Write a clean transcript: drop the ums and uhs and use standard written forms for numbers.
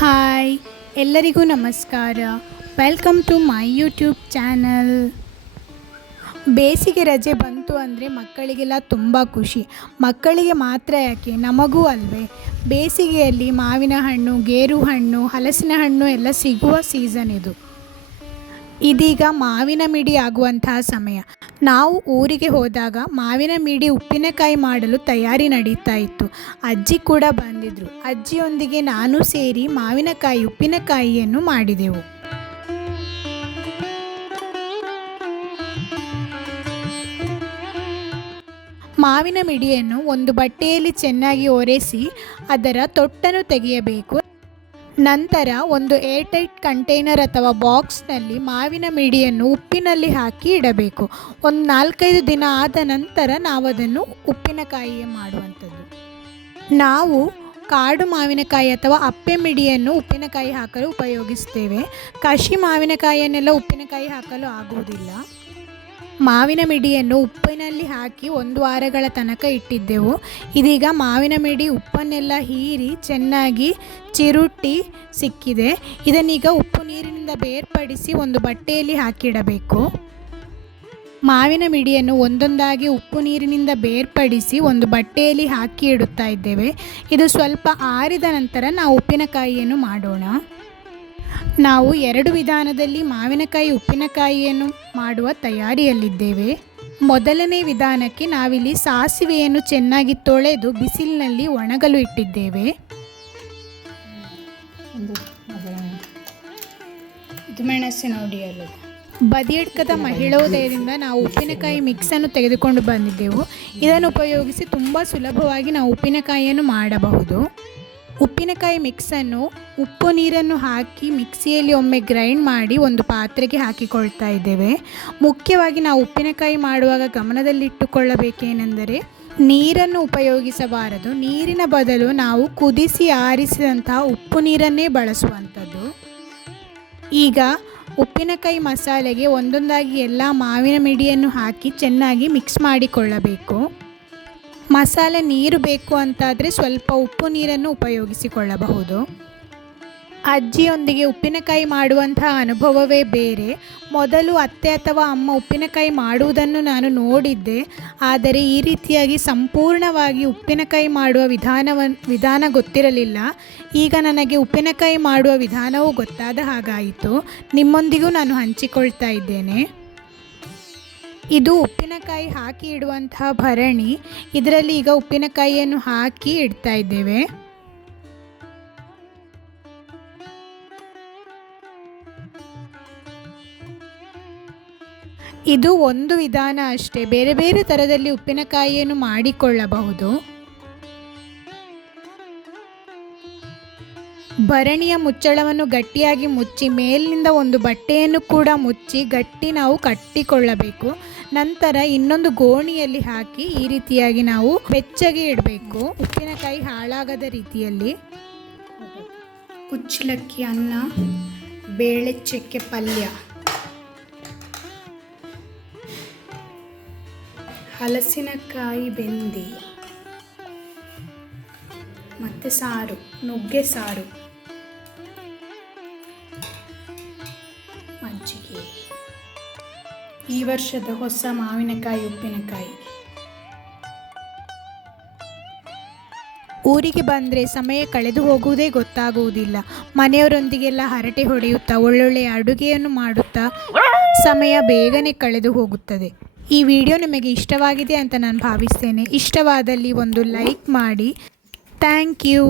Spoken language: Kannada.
ಹಾಯ್, ಎಲ್ಲರಿಗೂ ನಮಸ್ಕಾರ. Welcome to my YouTube channel. ಬೇಸಿಗೆ ರಜೆ ಬಂತು ಅಂದರೆ ಮಕ್ಕಳಿಗೆಲ್ಲ ತುಂಬ ಖುಷಿ. ಮಕ್ಕಳಿಗೆ ಮಾತ್ರ ಯಾಕೆ, ನಮಗೂ ಅಲ್ವೇ. ಬೇಸಿಗೆಯಲ್ಲಿ ಮಾವಿನ ಹಣ್ಣು, ಗೇರು ಹಣ್ಣು, ಹಲಸಿನ ಹಣ್ಣು ಎಲ್ಲ ಸಿಗುವ ಸೀಸನ್ ಇದು. ಇದೀಗ ಮಾವಿನ ಮಿಡಿ ಆಗುವಂತಹ ಸಮಯ. ನಾವು ಊರಿಗೆ ಹೋದಾಗ ಮಾವಿನ ಮಿಡಿ ಉಪ್ಪಿನಕಾಯಿ ಮಾಡಲು ತಯಾರಿ ನಡೀತಾ ಇತ್ತು. ಅಜ್ಜಿ ಕೂಡ ಬಂದಿದ್ದರು. ಅಜ್ಜಿಯೊಂದಿಗೆ ನಾನು ಸೇರಿ ಮಾವಿನಕಾಯಿ ಉಪ್ಪಿನಕಾಯಿಯನ್ನು ಮಾಡಿದೆವು. ಮಾವಿನ ಮಿಡಿಯನ್ನು ಒಂದು ಬಟ್ಟೆಯಲ್ಲಿ ಚೆನ್ನಾಗಿ ಒರೆಸಿ ಅದರ ತೊಟ್ಟನ್ನು ತೆಗೆಯಬೇಕು. ನಂತರ ಒಂದು ಏರ್ಟೈಟ್ ಕಂಟೈನರ್ ಅಥವಾ ಬಾಕ್ಸ್ನಲ್ಲಿ ಮಾವಿನ ಮಿಡಿಯನ್ನು ಉಪ್ಪಿನಲ್ಲಿ ಹಾಕಿ ಇಡಬೇಕು. ಒಂದು 4-5 ದಿನ ಆದ ನಂತರ ನಾವು ಅದನ್ನು ಉಪ್ಪಿನಕಾಯಿ ಮಾಡುವಂಥದ್ದು. ನಾವು ಕಾಡು ಮಾವಿನಕಾಯಿ ಅಥವಾ ಅಪ್ಪೆ ಮಿಡಿಯನ್ನು ಉಪ್ಪಿನಕಾಯಿ ಹಾಕಲು ಉಪಯೋಗಿಸ್ತೇವೆ. ಕಷಿ ಮಾವಿನಕಾಯಿಯನ್ನೆಲ್ಲ ಉಪ್ಪಿನಕಾಯಿ ಹಾಕಲು ಆಗುವುದಿಲ್ಲ. ಮಾವಿನ ಮಿಡಿಯನ್ನು ಉಪ್ಪಿನಲ್ಲಿ ಹಾಕಿ 1 ವಾರಗಳ ತನಕ ಇಟ್ಟಿದ್ದೆವು. ಇದೀಗ ಮಾವಿನ ಮಿಡಿ ಉಪ್ಪನ್ನೆಲ್ಲ ಹೀರಿ ಚೆನ್ನಾಗಿ ಚಿರುಟಿ ಸಿಕ್ಕಿದೆ. ಇದನ್ನೀಗ ಉಪ್ಪು ನೀರಿನಿಂದ ಬೇರ್ಪಡಿಸಿ ಒಂದು ಬಟ್ಟೆಯಲ್ಲಿ ಹಾಕಿಡಬೇಕು. ಮಾವಿನ ಮಿಡಿಯನ್ನು ಒಂದೊಂದಾಗಿ ಉಪ್ಪು ನೀರಿನಿಂದ ಬೇರ್ಪಡಿಸಿ ಒಂದು ಬಟ್ಟೆಯಲ್ಲಿ ಹಾಕಿ ಇಡುತ್ತಾ ಇದ್ದೇವೆ. ಇದು ಸ್ವಲ್ಪ ಆರಿದ ನಂತರ ನಾವು ಉಪ್ಪಿನಕಾಯಿಯನ್ನು ಮಾಡೋಣ. ನಾವು 2 ವಿಧಾನದಲ್ಲಿ ಮಾವಿನಕಾಯಿ ಉಪ್ಪಿನಕಾಯಿಯನ್ನು ಮಾಡುವ ತಯಾರಿಯಲ್ಲಿದ್ದೇವೆ. ಮೊದಲನೇ ವಿಧಾನಕ್ಕೆ ನಾವಿಲ್ಲಿ ಸಾಸಿವೆಯನ್ನು ಚೆನ್ನಾಗಿ ತೊಳೆದು ಬಿಸಿಲಿನಲ್ಲಿ ಒಣಗಲು ಇಟ್ಟಿದ್ದೇವೆ. ಇದು ಮೆಣಸು ನೋಡಿ. ಅಲ್ಲಿ ಬದಿಯಡ್ಕದ ಮಹಿಳೋದಯದಿಂದ ನಾವು ಉಪ್ಪಿನಕಾಯಿ ಮಿಕ್ಸನ್ನು ತೆಗೆದುಕೊಂಡು ಬಂದಿದ್ದೆವು. ಇದನ್ನು ಉಪಯೋಗಿಸಿ ತುಂಬ ಸುಲಭವಾಗಿ ನಾವು ಉಪ್ಪಿನಕಾಯಿಯನ್ನು ಮಾಡಬಹುದು. ಉಪ್ಪಿನಕಾಯಿ ಮಿಕ್ಸನ್ನು ಉಪ್ಪು ನೀರನ್ನು ಹಾಕಿ ಮಿಕ್ಸಿಯಲ್ಲಿ ಒಮ್ಮೆ ಗ್ರೈಂಡ್ ಮಾಡಿ ಒಂದು ಪಾತ್ರೆಗೆ ಹಾಕಿಕೊಳ್ತಾ ಇದ್ದೇವೆ. ಮುಖ್ಯವಾಗಿ ನಾವು ಉಪ್ಪಿನಕಾಯಿ ಮಾಡುವಾಗ ಗಮನದಲ್ಲಿಟ್ಟುಕೊಳ್ಳಬೇಕೇನೆಂದರೆ ನೀರನ್ನು ಉಪಯೋಗಿಸಬಾರದು. ನೀರಿನ ಬದಲು ನಾವು ಕುದಿಸಿ ಆರಿಸಿದಂತಹ ಉಪ್ಪು ನೀರನ್ನೇ ಬಳಸುವಂಥದ್ದು. ಈಗ ಉಪ್ಪಿನಕಾಯಿ ಮಸಾಲೆಗೆ ಒಂದೊಂದಾಗಿ ಎಲ್ಲ ಮಾವಿನ ಮಿಡಿಯನ್ನು ಹಾಕಿ ಚೆನ್ನಾಗಿ ಮಿಕ್ಸ್ ಮಾಡಿಕೊಳ್ಳಬೇಕು. ಮಸಾಲೆ ನೀರು ಬೇಕು ಅಂತಾದರೆ ಸ್ವಲ್ಪ ಉಪ್ಪು ನೀರನ್ನು ಉಪಯೋಗಿಸಿಕೊಳ್ಳಬಹುದು. ಅಜ್ಜಿಯೊಂದಿಗೆ ಉಪ್ಪಿನಕಾಯಿ ಮಾಡುವಂತಹ ಅನುಭವವೇ ಬೇರೆ. ಮೊದಲು ಅತ್ತೆ ಅಥವಾ ಅಮ್ಮ ಉಪ್ಪಿನಕಾಯಿ ಮಾಡುವುದನ್ನು ನಾನು ನೋಡಿದ್ದೆ. ಆದರೆ ಈ ರೀತಿಯಾಗಿ ಸಂಪೂರ್ಣವಾಗಿ ಉಪ್ಪಿನಕಾಯಿ ಮಾಡುವ ವಿಧಾನ ಗೊತ್ತಿರಲಿಲ್ಲ. ಈಗ ನನಗೆ ಉಪ್ಪಿನಕಾಯಿ ಮಾಡುವ ವಿಧಾನವೂ ಗೊತ್ತಾದ ಹಾಗಾಯಿತು. ನಿಮ್ಮೊಂದಿಗೂ ನಾನು ಹಂಚಿಕೊಳ್ತಾ ಇದ್ದೇನೆ. ಇದು ಉಪ್ಪಿನಕಾಯಿ ಹಾಕಿ ಇಡುವಂತಹ ಭರಣಿ. ಇದರಲ್ಲಿ ಈಗ ಉಪ್ಪಿನಕಾಯಿಯನ್ನು ಹಾಕಿ ಇಡ್ತಾ ಇದ್ದೇವೆ. ಇದು ಒಂದು ವಿಧಾನ ಅಷ್ಟೇ. ಬೇರೆ ಬೇರೆ ಥರದಲ್ಲಿ ಉಪ್ಪಿನಕಾಯಿಯನ್ನು ಮಾಡಿಕೊಳ್ಳಬಹುದು. ಭರಣಿಯ ಮುಚ್ಚಳವನ್ನು ಗಟ್ಟಿಯಾಗಿ ಮುಚ್ಚಿ ಮೇಲಿನಿಂದ ಒಂದು ಬಟ್ಟೆಯನ್ನು ಕೂಡ ಮುಚ್ಚಿ ನಾವು ಕಟ್ಟಿಕೊಳ್ಳಬೇಕು. ನಂತರ ಇನ್ನೊಂದು ಗೋಣಿಯಲ್ಲಿ ಹಾಕಿ ಈ ರೀತಿಯಾಗಿ ನಾವು ಬೆಚ್ಚಗೆ ಇಡಬೇಕು. ಉಪ್ಪಿನಕಾಯಿ ಹಾಳಾಗದ ರೀತಿಯಲ್ಲಿ. ಕುಚ್ಚಲಕ್ಕಿ ಅನ್ನ, ಬೇಳೆ ಚಕ್ಕೆ ಪಲ್ಯ, ಹಲಸಿನಕಾಯಿ ಬೆಂದಿ ಮತ್ತು ಸಾರು, ನುಗ್ಗೆ ಸಾರು, ಮಜ್ಜಿಗೆ. ಈ ವರ್ಷದ ಹೊಸ ಮಾವಿನಕಾಯಿ ಉಪ್ಪಿನಕಾಯಿ. ಊರಿಗೆ ಬಂದರೆ ಸಮಯ ಕಳೆದು ಹೋಗುವುದೇ ಗೊತ್ತಾಗುವುದಿಲ್ಲ. ಮನೆಯವರೊಂದಿಗೆಲ್ಲ ಹರಟೆ ಹೊಡೆಯುತ್ತಾ ಒಳ್ಳೊಳ್ಳೆಯ ಅಡುಗೆಯನ್ನು ಮಾಡುತ್ತಾ ಸಮಯ ಬೇಗನೆ ಕಳೆದು ಹೋಗುತ್ತದೆ. ಈ ವಿಡಿಯೋ ನಿಮಗೆ ಇಷ್ಟವಾಗಿದೆ ಅಂತ ನಾನು ಭಾವಿಸ್ತೇನೆ. ಇಷ್ಟವಾದಲ್ಲಿ ಒಂದು ಲೈಕ್ ಮಾಡಿ. Thank you.